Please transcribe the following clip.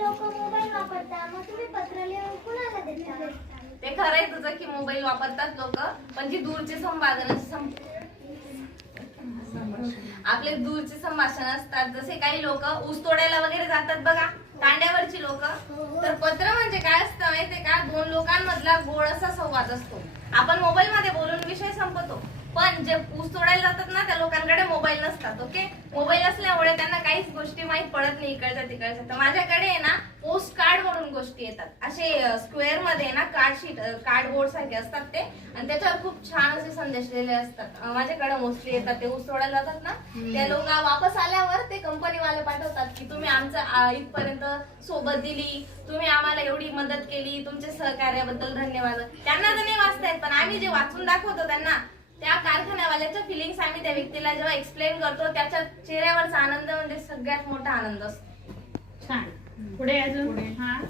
लोक मोबाईल वापरतात, मग तुम्ही पत्र लिहून कुणाला देता? ते खरंय तुझं की मोबाईल वापरतात लोक, पण जी दूरचे आपले दूरचे संभाषण असतात, जसे काही लोक ऊस तोडायला वगैरे जातात बघा, तांड्यावरची लोक, तर पत्र म्हणजे काय असतं माहितीये का, दोन लोकांमधला गोड असा संवाद असतो. आपण मोबाईल मध्ये बोलून विषय संपतो, पण जे ऊस तोडायला जातात ना त्या लोकांकडे मोबाईल नसतात. ओके, मोबाईल असल्यामुळे त्यांना काहीच गोष्टी माहित पडत नाही इकडच्या तिकडच्या. तर माझ्याकडे आहे ना पोस्ट कार्ड म्हणून गोष्टी येतात, असे स्क्वेअर मध्ये ना कार्डबोर्ड सारखे असतात ते, आणि त्याच्यावर खूप छान असे संदेश लिहिले असतात. माझ्याकडे मोस्टली येतात ते ऊस तोडायला जातात ना, त्या लोक वापस आल्यावर ते कंपनीवाले पाठवतात की तुम्ही आमचं इथपर्यंत सोबत दिली, तुम्ही आम्हाला एवढी मदत केली, तुमच्या सहकार्याबद्दल धन्यवाद. त्यांना तर नाही वाचता येत, पण आम्ही जे वाचून दाखवतो त्यांना, त्या कारखान्यावाल्याच्या फिलिंग्स आम्ही त्या व्यक्तीला जेव्हा एक्सप्लेन करतो, त्याच्या चेहऱ्यावरचा आनंद म्हणजे सगळ्यात मोठा आनंद असतो. छान. पुढे अजून? हा